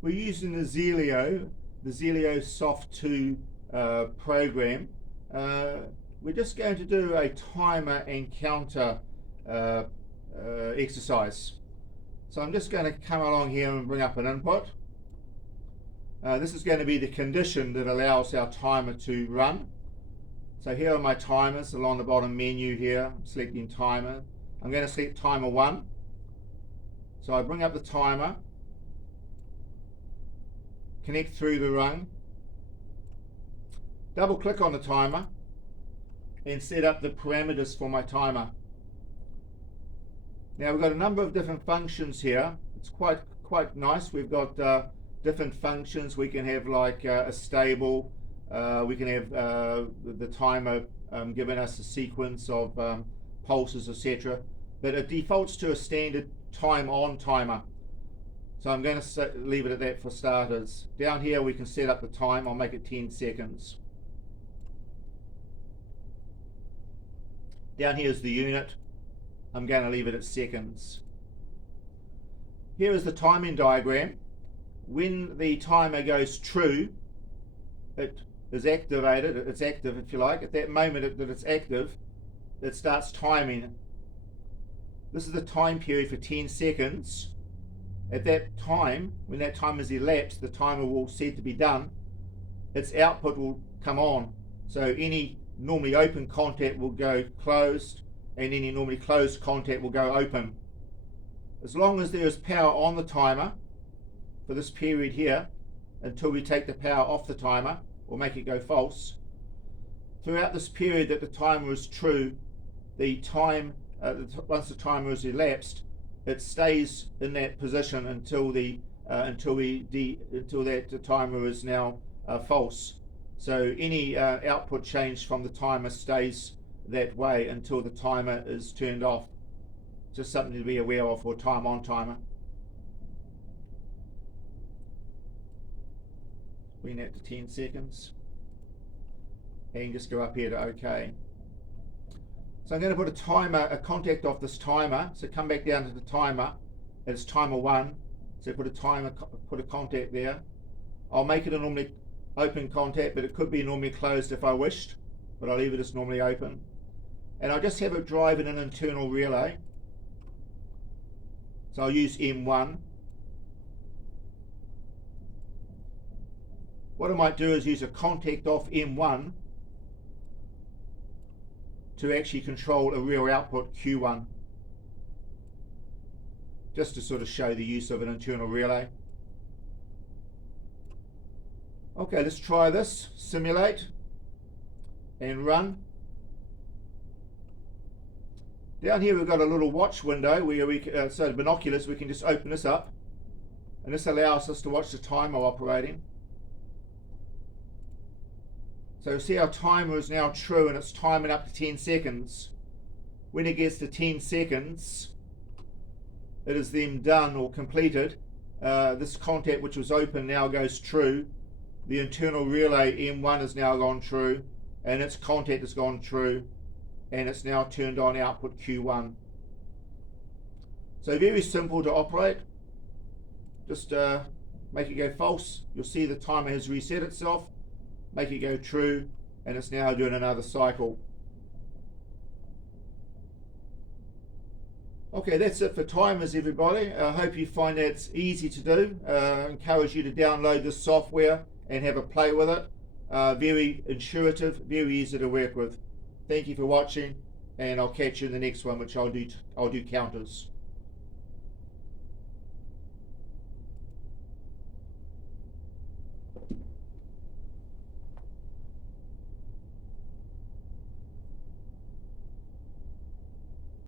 We're using the Zelio soft2 program. We're just going to do a timer and counter exercise. So I'm just going to come along here and bring up an input. This is going to be the condition that allows our timer to run. So here are my timers along the bottom menu here. I'm selecting timer. I'm going to select timer 1. So I bring up the timer, connect through the rung, double click on the timer and set up the parameters for my timer. Now we've got a number of different functions here. It's quite nice. We've got different functions. We can have like a stable, we can have the timer giving us a sequence of pulses, etc. But it defaults to a standard time on timer. So I'm going to leave it at that for starters. Down here we can set up the time. I'll make it 10 seconds. Down here is the unit. I'm going to leave it at seconds. Here is the timing diagram. When the timer goes true, it is activated. It's active, if you like. At that moment that it's active, it starts timing. This is the time period for 10 seconds. At that time, when that time is elapsed, the timer will set to be done. Its output will come on. So any normally open contact will go closed, and any normally closed contact will go open. As long as there is power on the timer for this period here, until we take the power off the timer or make it go false, throughout this period that the timer is true, the time once the timer is elapsed, it stays in that position until the timer is now false. So any output change from the timer stays that way until the timer is turned off. Just something to be aware of for time on timer. Bring that to 10 seconds and just go up here to OK. So I'm going to put a contact off this timer. So come back down to the timer. It's timer 1. So put a contact there. I'll make it a normally open contact, but it could be normally closed if I wished, but I'll leave it as normally open. And I'll just have it drive in an internal relay. So I'll use M1. What I might do is use a contact off M1 to actually control a real output Q1, just to sort of show the use of an internal relay. Okay, let's try this, simulate and run. Down here we've got a little watch window where we so the binoculars, we can just open this up and this allows us to watch the timer operating. So see our timer is now true and it's timing up to 10 seconds. When it gets to 10 seconds, it is then done or completed. This contact which was open now goes true. The internal relay M1 has now gone true and its contact has gone true and it's now turned on output Q1. So very simple to operate. Just make it go false. You'll see the timer has reset itself. Make it go true and it's now doing another cycle. Okay, that's it for timers, everybody. I hope you find that's easy to do. Encourage you to download this software and have a play with it. Very intuitive, very easy to work with. Thank you for watching and I'll catch you in the next one, which I'll do counters.